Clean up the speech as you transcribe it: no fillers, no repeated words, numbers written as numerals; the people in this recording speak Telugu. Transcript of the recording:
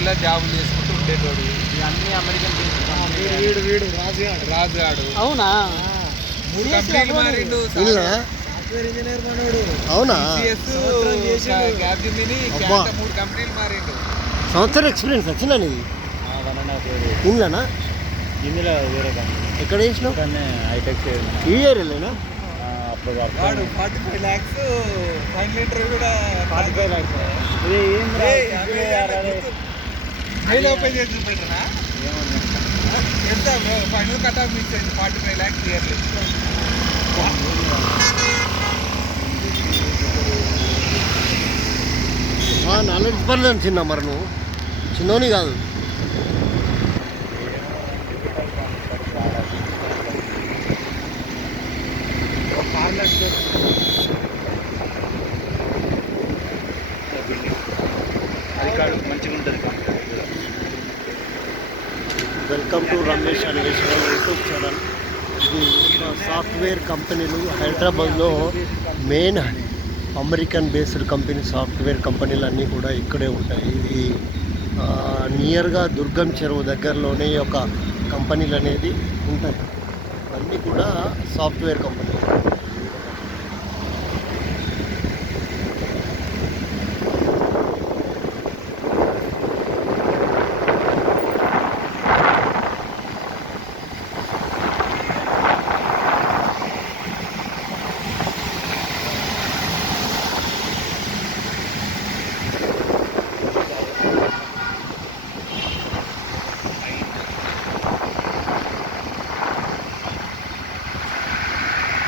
కంపెనీలో జాబులు చేసుకుంటూ ఉండేటోడు. అన్ని అమెరికన్ వీడు రాజుగాడు అవునా 3 కంపెనీలు మారిండు. సాఫ్ట్వేర్ ఇంజనీర్ మనోడు. అవునా క్యాప్జెమిని 3 కంపెనీలు మారిండు. సంవత్సరం ఎక్స్పీరియన్స్ వచ్చిందా నీది? ఇందులోనా? ఇందులో వేరే ఎక్కడ చేసినావు? హైటెక్ ఈ ఏరియాలోనా? వాడు 45 lakhs ఫైనల్ ఇంటర్వ్యూ కూడా 45 lakhs. మెయిల్ ఓపెన్ చేసి చూపెట్టరా? ఎంత ఫైనల్ కట్ ఆఫ్ మిక్స్ అయింది 45 lakhs ఇయర్లీ. నాలెడ్జ్ పర్లేదు చిన్న, మరి నువ్వు చిన్నోని కాదు. మంచిగా ఉంటుంది. వెల్కమ్ టు రమేష్ అన్వేషణ యూట్యూబ్ ఛానల్. ఇది సాఫ్ట్వేర్ కంపెనీలు హైదరాబాద్లో main American based company software కంపెనీలు అన్నీ కూడా ఇక్కడే ఉంటాయి. ఇది నియర్గా దుర్గం చెరువు దగ్గరలోనే ఒక కంపెనీలు అనేది ఉంటాయి. అన్నీ కూడా సాఫ్ట్వేర్ కంపెనీలు.